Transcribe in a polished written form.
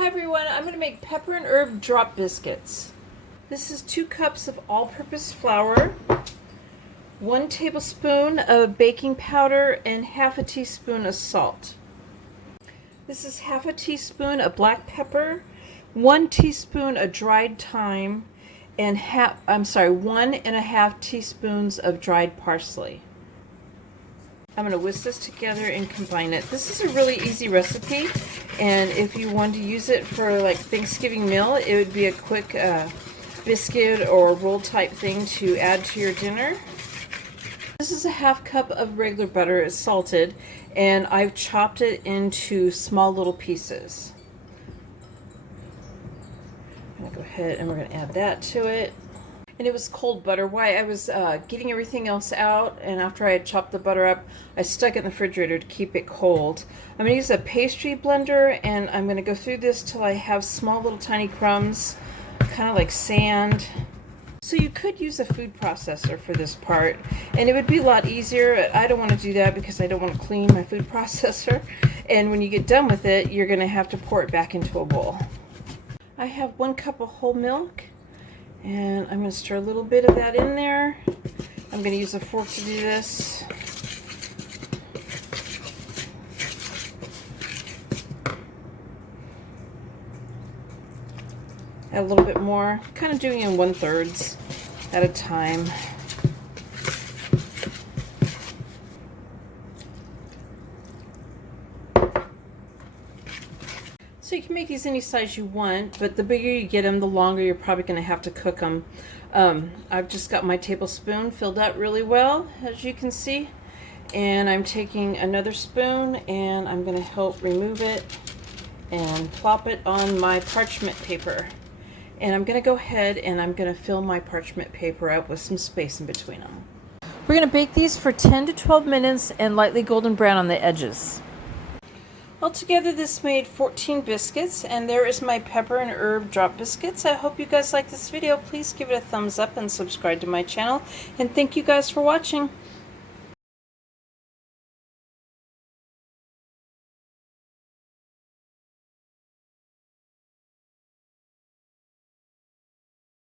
Hi everyone, I'm going to make pepper and herb drop biscuits. This is 2 cups of all-purpose flour, 1 tablespoon of baking powder, and half a teaspoon of salt. This is half a teaspoon of black pepper, 1 teaspoon of dried thyme, and 1.5 teaspoons of dried parsley. I'm going to whisk this together and combine it. This is a really easy recipe, and if you want to use it for like Thanksgiving meal, it would be a quick biscuit or roll type thing to add to your dinner. This is a half cup of regular butter. It's salted, and I've chopped it into small little pieces. I'm going to go ahead and we're going to add that to it. And it was cold butter. Why? I was getting everything else out, and after I had chopped the butter up, I stuck it in the refrigerator to keep it cold. I'm going to use a pastry blender, and I'm going to go through this till I have small little tiny crumbs, kind of like sand. So you could use a food processor for this part, and it would be a lot easier. I don't want to do that because I don't want to clean my food processor. And when you get done with it, you're going to have to pour it back into a bowl. I have 1 cup of whole milk. And I'm going to stir a little bit of that in there. I'm going to use a fork to do this. Add a little bit more, kind of doing in 1/3 at a time. So you can make these any size you want, but the bigger you get them, the longer you're probably going to have to cook them. I've just got my tablespoon filled out really well, as you can see. And I'm taking another spoon, and I'm going to help remove it and plop it on my parchment paper. And I'm going to go ahead and I'm going to fill my parchment paper up with some space in between them. We're going to bake these for 10 to 12 minutes and lightly golden brown on the edges. Altogether, this made 14 biscuits, and there is my pepper and herb drop biscuits. I hope you guys like this video. Please give it a thumbs up and subscribe to my channel, and thank you guys for watching.